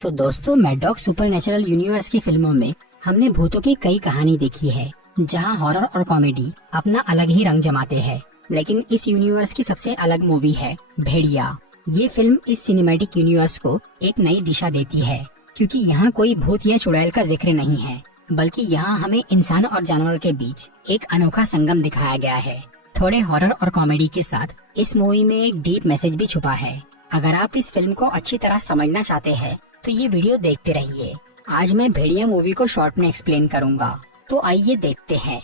तो दोस्तों, mad supernatural universe की फिल्मों में हमने भूतों की कई कहानी देखी है, जहां हॉरर और कॉमेडी अपना अलग ही रंग जमाते हैं। लेकिन इस यूनिवर्स की सबसे अलग मूवी है भेड़िया। ये फिल्म इस सिनेमैटिक यूनिवर्स को एक नई दिशा देती है, क्योंकि यहाँ कोई भूत या चुड़ैल का जिक्र नहीं है, बल्कि यहाँ हमें इंसान और जानवर के बीच एक अनोखा संगम दिखाया गया है। थोड़े हॉरर और कॉमेडी के साथ इस मूवी में एक डीप मैसेज भी छुपा है। अगर आप इस फिल्म को अच्छी तरह समझना चाहते हैं तो ये वीडियो देखते रहिए। आज मैं भेड़िया मूवी को शॉर्ट में एक्सप्लेन करूंगा, तो आइए देखते हैं।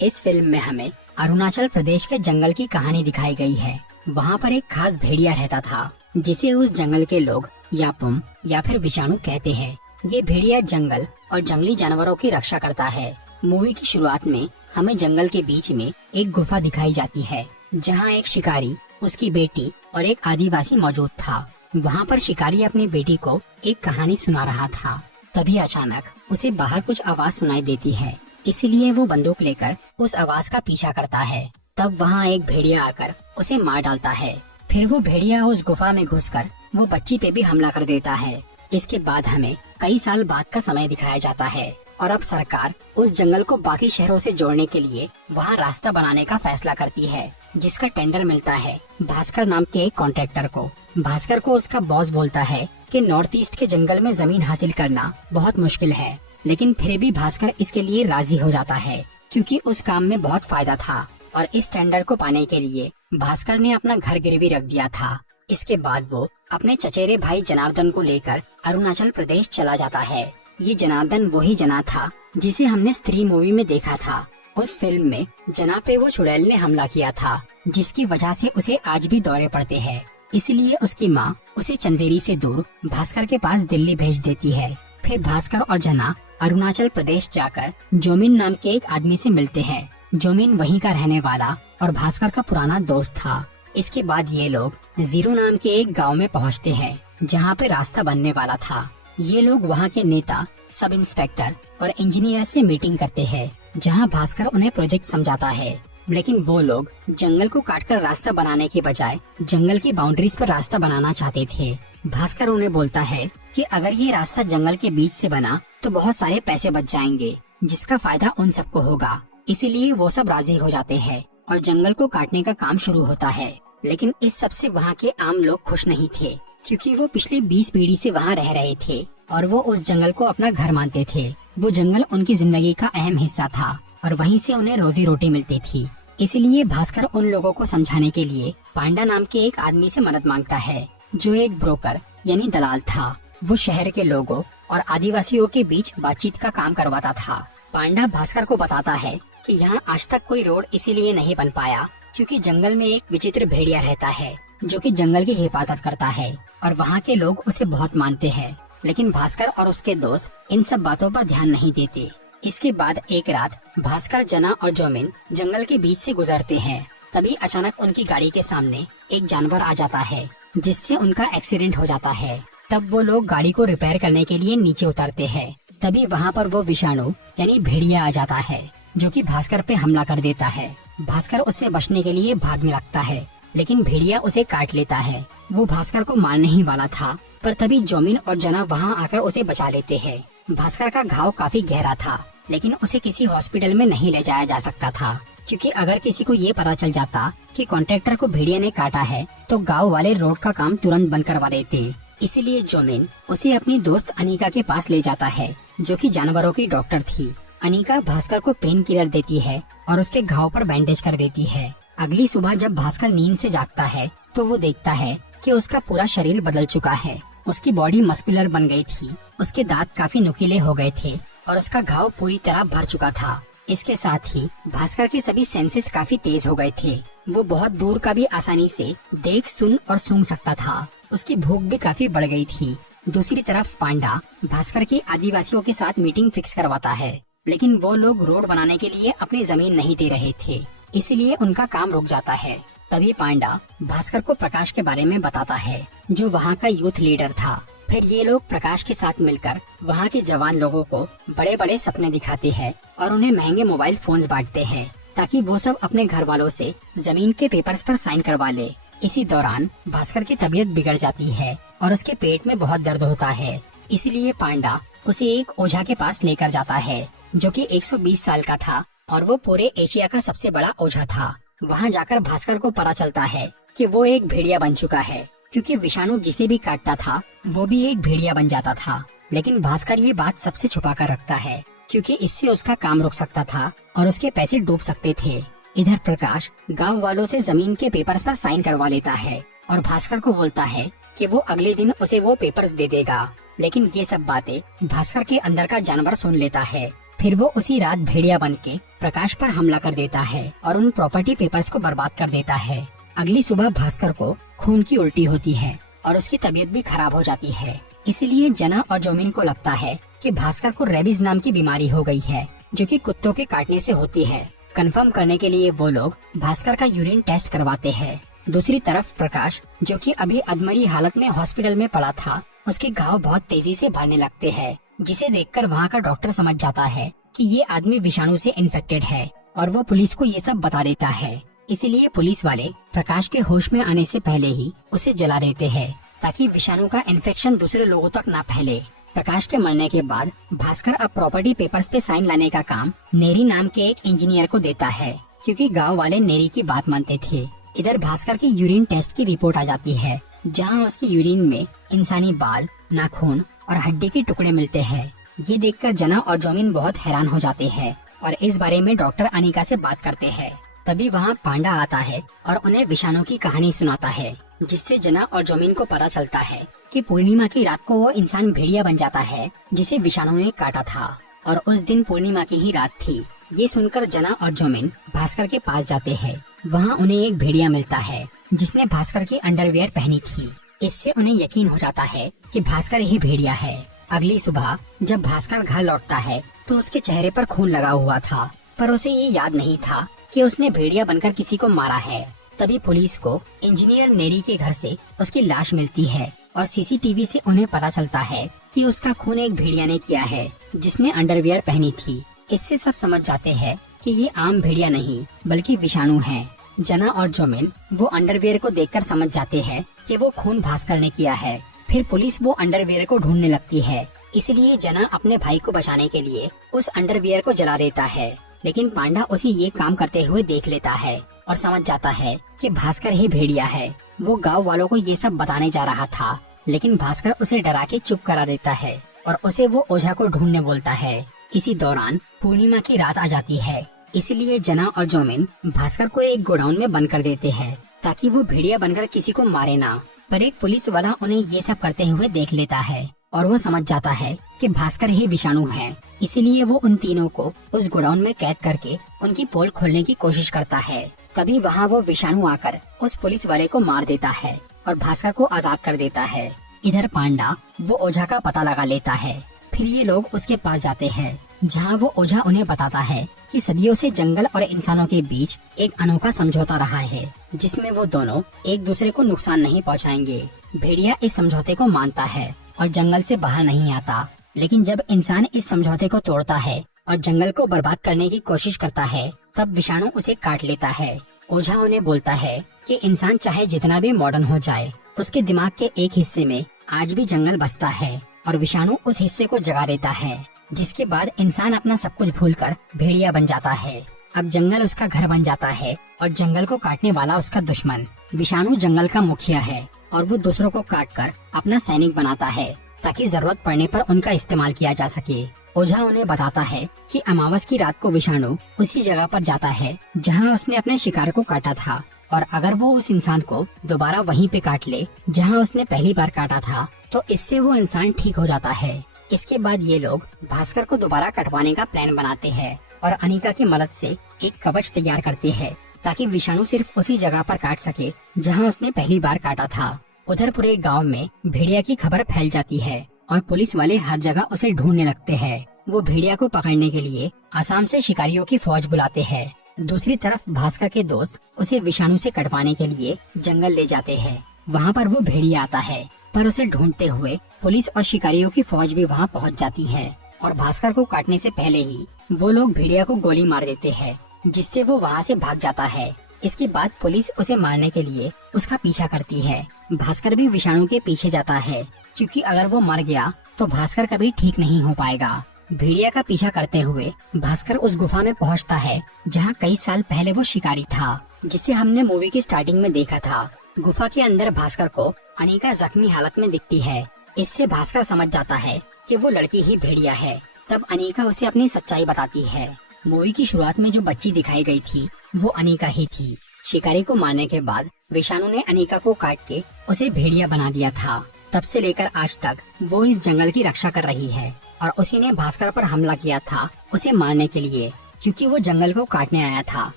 इस फिल्म में हमें अरुणाचल प्रदेश के जंगल की कहानी दिखाई गई है। वहाँ पर एक खास भेड़िया रहता था, जिसे उस जंगल के लोग यापुम या फिर विषाणु कहते हैं। ये भेड़िया जंगल और जंगली जानवरों की रक्षा करता है। मूवी की शुरुआत में हमें जंगल के बीच में एक गुफा दिखाई जाती है, जहाँ एक शिकारी, उसकी बेटी और एक आदिवासी मौजूद था। वहाँ पर शिकारी अपनी बेटी को एक कहानी सुना रहा था। तभी अचानक उसे बाहर कुछ आवाज सुनाई देती है, इसीलिए वो बंदूक लेकर उस आवाज का पीछा करता है। तब वहाँ एक भेड़िया आकर उसे मार डालता है। फिर वो भेड़िया उस गुफा में घुसकर वो बच्ची पे भी हमला कर देता है। इसके बाद हमें कई साल बाद का समय दिखाया जाता है और अब सरकार उस जंगल को बाकी शहरों से जोड़ने के लिए वहाँ रास्ता बनाने का फैसला करती है, जिसका टेंडर मिलता है भास्कर नाम के एक कॉन्ट्रैक्टर को। भास्कर को उसका बॉस बोलता है कि नॉर्थ ईस्ट के जंगल में जमीन हासिल करना बहुत मुश्किल है, लेकिन फिर भी भास्कर इसके लिए राजी हो जाता है, क्योंकि उस काम में बहुत फायदा था। और इस टेंडर को पाने के लिए भास्कर ने अपना घर गिरवी रख दिया था। इसके बाद वो अपने चचेरे भाई जनार्दन को लेकर अरुणाचल प्रदेश चला जाता है। ये जनार्दन वही जना था जिसे हमने स्त्री मूवी में देखा था। उस फिल्म में जना पे वो चुड़ैल ने हमला किया था, जिसकी वजह से उसे आज भी दौरे पड़ते हैं। इसलिए उसकी माँ उसे चंदेरी से दूर भास्कर के पास दिल्ली भेज देती है। फिर भास्कर और जना अरुणाचल प्रदेश जाकर जोमिन नाम के एक आदमी से मिलते हैं। जोमिन वहीं का रहने वाला और भास्कर का पुराना दोस्त था। इसके बाद ये लोग जीरो नाम के एक गांव में पहुंचते हैं, जहां पे रास्ता बनने वाला था। ये लोग वहां के नेता, सब इंस्पेक्टर और इंजीनियर से मीटिंग करते हैं, जहां भास्कर उन्हें प्रोजेक्ट समझाता है। लेकिन वो लोग जंगल को काटकर रास्ता बनाने के बजाय जंगल की बाउंड्रीज पर रास्ता बनाना चाहते थे। भास्कर उन्हें बोलता है कि अगर ये रास्ता जंगल के बीच से बना तो बहुत सारे पैसे बच जाएंगे, जिसका फायदा उन सबको होगा। इसीलिए वो सब राजी हो जाते हैं और जंगल को काटने का काम शुरू होता है। लेकिन इस सब से वहाँ के आम लोग खुश नहीं थे, क्योंकि वो पिछले 20 पीढ़ी से वहाँ रह रहे थे और वो उस जंगल को अपना घर मानते थे। वो जंगल उनकी जिंदगी का अहम हिस्सा था और वहीं से उन्हें रोजी रोटी मिलती थी। इसीलिए भास्कर उन लोगों को समझाने के लिए पांडा नाम के एक आदमी से मदद मांगता है, जो एक ब्रोकर यानी दलाल था। वो शहर के लोगों और आदिवासियों के बीच बातचीत का काम करवाता था। पांडा भास्कर को बताता है कि यहाँ आज तक कोई रोड इसीलिए नहीं बन पाया क्योंकि जंगल में एक विचित्र भेड़िया रहता है, जो कि जंगल की हिफाजत करता है और वहाँ के लोग उसे बहुत मानते हैं। लेकिन भास्कर और उसके दोस्त इन सब बातों पर ध्यान नहीं देते। इसके बाद एक रात भास्कर, जना और जोमिन जंगल के बीच से गुजरते हैं। तभी अचानक उनकी गाड़ी के सामने एक जानवर आ जाता है, जिससे उनका एक्सीडेंट हो जाता है। तब वो लोग गाड़ी को रिपेयर करने के लिए नीचे उतरते हैं। तभी वहाँ पर वो विषाणु यानी भेड़िया आ जाता है, जो कि भास्कर पे हमला कर देता है। भास्कर उससे बचने के लिए भागने लगता है, लेकिन भेड़िया उसे काट लेता है। वो भास्कर को मारने ही वाला था, पर तभी जोमिन और जना वहाँ आकर उसे बचा लेते हैं। भास्कर का घाव काफी गहरा था, लेकिन उसे किसी हॉस्पिटल में नहीं ले जाया जा सकता था, क्योंकि अगर किसी को ये पता चल जाता कि कॉन्ट्रैक्टर को भेड़िया ने काटा है तो गांव वाले रोड का काम तुरंत बंद करवा देते। इसीलिए जोमिन उसे अपनी दोस्त अनीका के पास ले जाता है, जो कि जानवरों की डॉक्टर थी। अनीका भास्कर को पेन किलर देती है और उसके घाव पर बैंडेज कर देती है। अगली सुबह जब भास्कर नींद से जागता है तो वो देखता है कि उसका पूरा शरीर बदल चुका है। उसकी बॉडी मस्कुलर बन गई थी, उसके दांत काफी नुकीले हो गए थे और उसका घाव पूरी तरह भर चुका था। इसके साथ ही भास्कर के सभी सेंसेस काफी तेज हो गए थे। वो बहुत दूर का भी आसानी से देख, सुन और सूंघ सकता था। उसकी भूख भी काफी बढ़ गई थी। दूसरी तरफ पांडा भास्कर की आदिवासियों के साथ मीटिंग फिक्स करवाता है, लेकिन वो लोग रोड बनाने के लिए अपनी जमीन नहीं दे रहे थे, इसलिए उनका काम रुक जाता है। तभी पांडा भास्कर को प्रकाश के बारे में बताता है, जो वहाँ का यूथ लीडर था। फिर ये लोग प्रकाश के साथ मिलकर वहाँ के जवान लोगों को बड़े बड़े सपने दिखाते हैं और उन्हें महंगे मोबाइल फोन्स बांटते हैं, ताकि वो सब अपने घर वालों से जमीन के पेपर्स पर साइन करवा ले। इसी दौरान भास्कर की तबीयत बिगड़ जाती है और उसके पेट में बहुत दर्द होता है। इसलिए पांडा उसे एक ओझा के पास लेकर जाता है जो कि 120 साल का था और वो पूरे एशिया का सबसे बड़ा ओझा था। वहाँ जाकर भास्कर को पता चलता है कि वो एक भेड़िया बन चुका है, क्योंकि विषाणु जिसे भी काटता था वो भी एक भेड़िया बन जाता था। लेकिन भास्कर ये बात सबसे छुपा कर रखता है, क्योंकि इससे उसका काम रुक सकता था और उसके पैसे डूब सकते थे। इधर प्रकाश गांव वालों से जमीन के पेपर्स पर साइन करवा लेता है और भास्कर को बोलता है कि वो अगले दिन उसे वो पेपर्स दे देगा। लेकिन ये सब बातें भास्कर के अंदर का जानवर सुन लेता है। फिर वो उसी रात भेड़िया बन के प्रकाश पर हमला कर देता है और उन प्रॉपर्टी पेपर्स को बर्बाद कर देता है। अगली सुबह भास्कर को खून की उल्टी होती है और उसकी तबीयत भी खराब हो जाती है। इसलिए जना और जोमिन को लगता है कि भास्कर को रेबीज नाम की बीमारी हो गई है, जो कि कुत्तों के काटने से होती है। कंफर्म करने के लिए वो लोग भास्कर का यूरिन टेस्ट करवाते हैं। दूसरी तरफ प्रकाश, जो कि अभी अधमरी हालत में हॉस्पिटल में पड़ा था, उसके घाव बहुत तेजी से भरने लगते हैं, जिसे देखकर वहाँ का डॉक्टर समझ जाता है कि ये आदमी विषाणु से इन्फेक्टेड है और वो पुलिस को ये सब बता देता है। इसलिए पुलिस वाले प्रकाश के होश में आने से पहले ही उसे जला देते हैं, ताकि विषाणु का इन्फेक्शन दूसरे लोगों तक न फैले। प्रकाश के मरने के बाद भास्कर अब प्रॉपर्टी पेपर्स पे साइन लाने का काम नेरी नाम के एक इंजीनियर को देता है, क्योंकि गांव वाले नेरी की बात मानते थे। इधर भास्कर की यूरिन टेस्ट की रिपोर्ट आ जाती है, जहां उसकी यूरिन में इंसानी बाल, नाखून और हड्डी के टुकड़े मिलते हैं। ये देखकर जना और जोमिन बहुत हैरान हो जाते हैं और इस बारे में डॉक्टर अनिका से बात करते हैं। तभी वहाँ पांडा आता है और उन्हें विषाणु की कहानी सुनाता है, जिससे जना और जोमिन को पता चलता है कि पूर्णिमा की रात को वो इंसान भेड़िया बन जाता है जिसे विषाणु ने काटा था, और उस दिन पूर्णिमा की ही रात थी। ये सुनकर जना और जोमिन भास्कर के पास जाते हैं। वहाँ उन्हें एक भेड़िया मिलता है जिसने भास्कर की अंडरवियर पहनी थी। इससे उन्हें यकीन हो जाता है कि भास्कर ही भेड़िया है। अगली सुबह जब भास्कर घर लौटता है तो उसके चेहरे पर खून लगा हुआ था, पर उसे ये याद नहीं था कि उसने भेड़िया बनकर किसी को मारा है। तभी पुलिस को इंजीनियर नेरी के घर से उसकी लाश मिलती है और सीसीटीवी से उन्हें पता चलता है कि उसका खून एक भेड़िया ने किया है जिसने अंडरवियर पहनी थी। इससे सब समझ जाते हैं कि ये आम भेड़िया नहीं बल्कि विषाणु है। जना और जोमिन वो अंडरवियर को देखकर समझ जाते हैं कि वो खून भास्कर ने किया है। फिर पुलिस वो अंडरवियर को ढूंढने लगती है। इसलिए जना अपने भाई को बचाने के लिए उस अंडरवियर को जला देता है, लेकिन पांडा उसे ये काम करते हुए देख लेता है और समझ जाता है कि भास्कर ही भेड़िया है। वो गांव वालों को ये सब बताने जा रहा था, लेकिन भास्कर उसे डरा के चुप करा देता है और उसे वो ओझा को ढूंढने बोलता है। इसी दौरान पूर्णिमा की रात आ जाती है, इसलिए जना और जोमिन भास्कर को एक गोडाउन में बंद कर देते हैं ताकि वो भेड़िया बनकर किसी को मारे ना। पर एक पुलिस वाला उन्हें ये सब करते हुए देख लेता है और वो समझ जाता है कि भास्कर ही विषाणु है। इसीलिए वो उन तीनों को उस गोडाउन में कैद करके उनकी पोल खोलने की कोशिश करता है। तभी वहाँ वो विषाणु आकर उस पुलिस वाले को मार देता है और भास्कर को आजाद कर देता है। इधर पांडा वो ओझा का पता लगा लेता है। फिर ये लोग उसके पास जाते हैं, जहाँ वो ओझा उन्हें बताता है कि सदियों से जंगल और इंसानों के बीच एक अनोखा समझौता रहा है, जिसमें वो दोनों एक दूसरे को नुकसान नहीं पहुँचाएंगे। भेड़िया इस समझौते को मानता है और जंगल से बाहर नहीं आता, लेकिन जब इंसान इस समझौते को तोड़ता है और जंगल को बर्बाद करने की कोशिश करता है, तब विषाणु उसे काट लेता है। ओझा उन्हें बोलता है कि इंसान चाहे जितना भी मॉडर्न हो जाए, उसके दिमाग के एक हिस्से में आज भी जंगल बसता है और विषाणु उस हिस्से को जगा देता है, जिसके बाद इंसान अपना सब कुछ भूलकर भेड़िया बन जाता है। अब जंगल उसका घर बन जाता है और जंगल को काटने वाला उसका दुश्मन। विषाणु जंगल का मुखिया है और वो दूसरों को काटकर अपना सैनिक बनाता है ताकि जरूरत पड़ने पर उनका इस्तेमाल किया जा सके। ओझा उन्हें बताता है कि अमावस की रात को विषाणु उसी जगह पर जाता है जहां उसने अपने शिकार को काटा था, और अगर वो उस इंसान को दोबारा वहीं पे काट ले जहां उसने पहली बार काटा था, तो इससे वो इंसान ठीक हो जाता है। इसके बाद ये लोग भास्कर को दोबारा कटवाने का प्लान बनाते हैं और अनिका की मदद से एक कवच तैयार करते हैं ताकि विषाणु सिर्फ उसी जगह पर काट सके जहां उसने पहली बार काटा था। उधर पूरे गांव में भेड़िया की खबर फैल जाती है और पुलिस वाले हर जगह उसे ढूंढने लगते हैं। वो भेड़िया को पकड़ने के लिए आसाम से शिकारियों की फौज बुलाते हैं। दूसरी तरफ भास्कर के दोस्त उसे विषाणु से कटवाने के लिए जंगल ले जाते हैं। वहाँ पर वो भेड़िया आता है, पर उसे ढूंढते हुए पुलिस और शिकारियों की फौज भी वहाँ पहुँच जाती है और भास्कर को काटने से पहले ही वो लोग भेड़िया को गोली मार देते हैं, जिससे वो वहाँ से भाग जाता है। इसके बाद पुलिस उसे मारने के लिए उसका पीछा करती है। भास्कर भी विषाणु के पीछे जाता है क्योंकि अगर वो मर गया तो भास्कर कभी ठीक नहीं हो पाएगा। भेड़िया का पीछा करते हुए भास्कर उस गुफा में पहुंचता है जहां कई साल पहले वो शिकारी था, जिसे हमने मूवी की स्टार्टिंग में देखा था। गुफा के अंदर भास्कर को अनीका जख्मी हालत में दिखती है। इससे भास्कर समझ जाता है कि वो लड़की ही भेड़िया है। तब अनीका उसे अपनी सच्चाई बताती है। मूवी की शुरुआत में जो बच्ची दिखाई गई थी वो अनीका ही थी। शिकारी को मारने के बाद विषाणु ने अनीका को काट के उसे भेड़िया बना दिया था। तब से लेकर आज तक वो इस जंगल की रक्षा कर रही है और उसी ने भास्कर पर हमला किया था उसे मारने के लिए, क्योंकि वो जंगल को काटने आया था।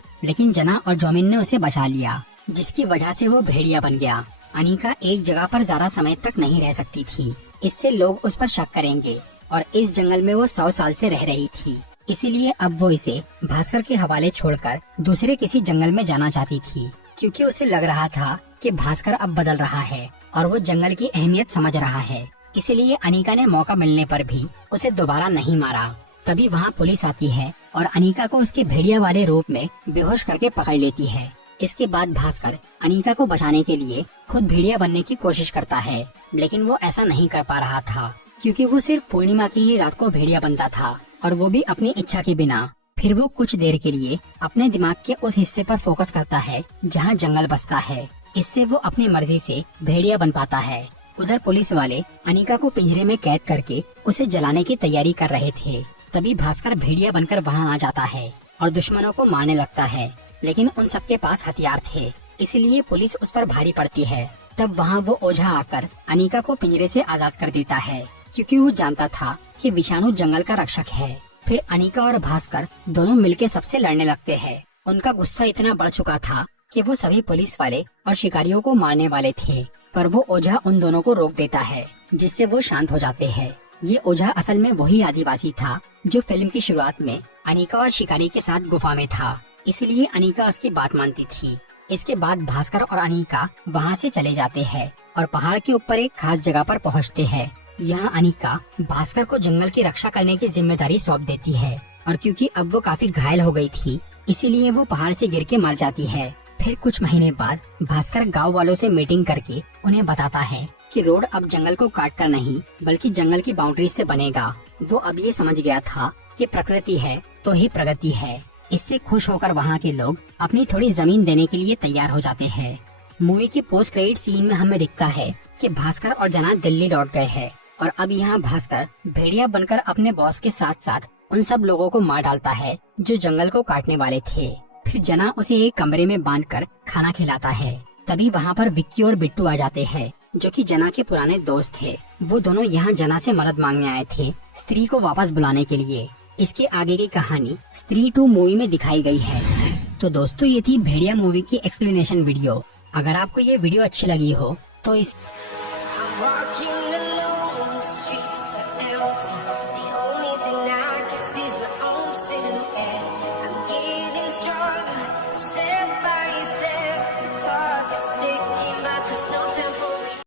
लेकिन जना और जोमिन ने उसे बचा लिया, जिसकी वजह से वो भेड़िया बन गया। अनीका एक जगह पर ज्यादा समय तक नहीं रह सकती थी, इससे लोग उस पर शक करेंगे और इस जंगल में वो 100 साल से रह रही थी। इसीलिए अब वो इसे भास्कर के हवाले छोड़कर दूसरे किसी जंगल में जाना चाहती थी, क्योंकि उसे लग रहा था कि भास्कर अब बदल रहा है और वो जंगल की अहमियत समझ रहा है। इसीलिए अनीका ने मौका मिलने पर भी उसे दोबारा नहीं मारा। तभी वहाँ पुलिस आती है और अनीका को उसके भेड़िया वाले रूप में बेहोश करके पकड़ लेती है। इसके बाद भास्कर अनीका को बचाने के लिए खुद भेड़िया बनने की कोशिश करता है, लेकिन वो ऐसा नहीं कर पा रहा था, क्योंकि वो सिर्फ पूर्णिमा की ही रात को भेड़िया बनता था और वो भी अपनी इच्छा के बिना। फिर वो कुछ देर के लिए अपने दिमाग के उस हिस्से पर फोकस करता है जहाँ जंगल बसता है। इससे वो अपनी मर्जी से भेड़िया बन पाता है। उधर पुलिस वाले अनीका को पिंजरे में कैद करके उसे जलाने की तैयारी कर रहे थे। तभी भास्कर भेड़िया बनकर वहाँ आ जाता है और दुश्मनों को मारने लगता है, लेकिन उन सबके पास हथियार थे, इसलिए पुलिस उस पर भारी पड़ती है। तब वहाँ वो ओझा आकर अनीका को पिंजरे से आजाद कर देता है, क्योंकि वो जानता था कि विषाणु जंगल का रक्षक है। फिर अनीका और भास्कर दोनों मिलके सबसे लड़ने लगते हैं। उनका गुस्सा इतना बढ़ चुका था कि वो सभी पुलिस वाले और शिकारियों को मारने वाले थे, पर वो ओझा उन दोनों को रोक देता है, जिससे वो शांत हो जाते हैं। ये ओझा असल में वही आदिवासी था जो फिल्म की शुरुआत में अनीका और शिकारी के साथ गुफा में था, इसलिए अनीका उसकी बात मानती थी। इसके बाद भास्कर और अनीका वहाँ से चले जाते हैं और पहाड़ के ऊपर एक खास जगह पर पहुँचते हैं। यहाँ अनीका भास्कर को जंगल की रक्षा करने की जिम्मेदारी सौंप देती है, और क्योंकि अब वो काफी घायल हो गई थी, इसीलिए वो पहाड़ से गिर के मर जाती है। फिर कुछ महीने बाद भास्कर गांव वालों से मीटिंग करके उन्हें बताता है कि रोड अब जंगल को काट कर नहीं बल्कि जंगल की बाउंड्री से बनेगा। वो अब ये समझ गया था कि प्रकृति है तो ही प्रगति है। इससे खुश होकर वहाँ के लोग अपनी थोड़ी जमीन देने के लिए तैयार हो जाते हैं। मूवी की पोस्ट क्रेडिट सीन में हमें दिखता है कि भास्कर और जना दिल्ली लौट गए हैं और अब यहाँ भास्कर भेड़िया बनकर अपने बॉस के साथ साथ उन सब लोगों को मार डालता है जो जंगल को काटने वाले थे। फिर जना उसे एक कमरे में बांधकर खाना खिलाता है। तभी वहाँ पर विक्की और बिट्टू आ जाते हैं, जो कि जना के पुराने दोस्त थे। वो दोनों यहाँ जना से मदद मांगने आए थे स्त्री को वापस बुलाने के लिए। इसके आगे की कहानी स्त्री 2 मूवी में दिखाई गई है। तो दोस्तों, ये थी भेड़िया मूवी की एक्सप्लेनेशन वीडियो। अगर आपको ये वीडियो अच्छी लगी हो तो इस